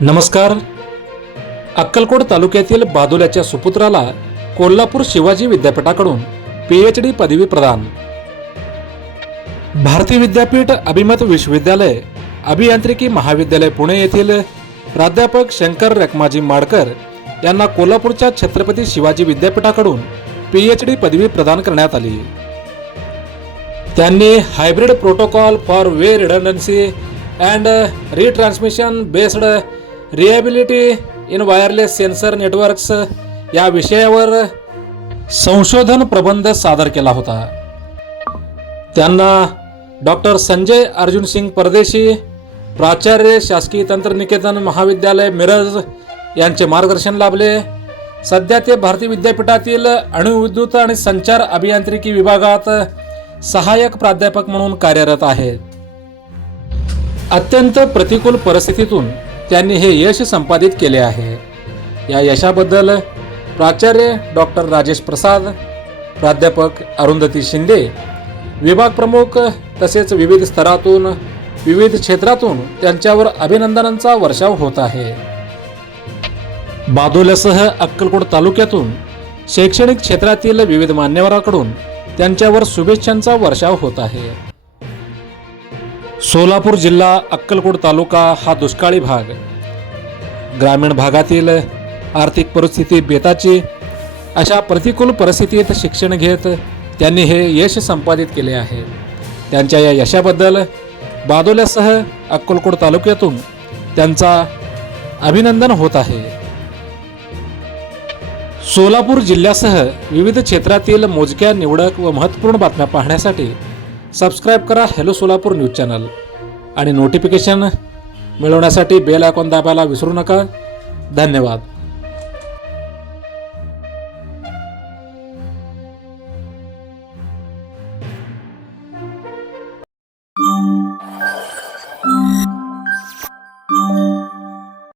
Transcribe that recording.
नमस्कार. अक्कलकोट तालुक्यातील बादुल्याच्या सुपुत्राला कोल्हापूर शिवाजी विद्यापीठाकडून पी एच डी पदवी प्रदान. भारती विद्यापीठ अभिमत विश्वविद्यालय अभियांत्रिकी महाविद्यालय पुणे येथील प्राध्यापक शंकर रकमाजी माडकर यांना कोल्हापूरच्या छत्रपती शिवाजी विद्यापीठाकडून पी एच डी पदवी प्रदान करण्यात आली. त्यांनी hybrid protocol for way redundancy and retransmission based reliability in wireless sensor networks या विषयावर संशोधन प्रबंध सादर केला होता. त्यांना डॉक्टर संजय अर्जुन सिंग परदेशी प्राचार्य शासकीय तंत्रनिकेतन महाविद्यालय मिरज यांचे मार्गदर्शन लाभले. सध्या ते भारतीय विद्यापीठातील अणुविद्युत आणि संचार अभियांत्रिकी विभागात सहाय्यक प्राध्यापक म्हणून कार्यरत आहेत. अत्यंत प्रतिकूल परिस्थितीतून त्यांनी हे यश संपादित केले आहे. या यशाबद्दल प्राचार्य डॉक्टर राजेश प्रसाद प्राध्यापक अरुंधती शिंदे विभाग प्रमुख तसेच विविध स्तरातून विविध क्षेत्रातून त्यांच्यावर अभिनंदनांचा वर्षाव होत आहे. बादोल्यासह अक्कलकोट तालुक्यातून शैक्षणिक क्षेत्रातील विविध मान्यवरांकडून त्यांच्यावर शुभेच्छांचा वर्षाव होत आहे. सोलापूर जिल्हा अक्कलकोट तालुका हा दुष्काळी भाग ग्रामीण भागातील आर्थिक परिस्थिती बेताची अशा प्रतिकूल परिस्थितीत शिक्षण घेत त्यांनी हे यश संपादित केले आहे. त्यांच्या या यशाबद्दल बादोल्यासह अक्कलकोट तालुक्यातून त्यांचा अभिनंदन होत आहे. सोलापूर जिल्ह्यासह विविध क्षेत्रातील मोजक्या निवडक व महत्त्वपूर्ण बातम्या पाहण्यासाठी सबस्क्राईब करा हॅलो सोलापूर न्यूज चॅनल आणि नोटिफिकेशन मिळवण्यासाठी बेल आयकॉन दाबायला विसरू नका धन्यवाद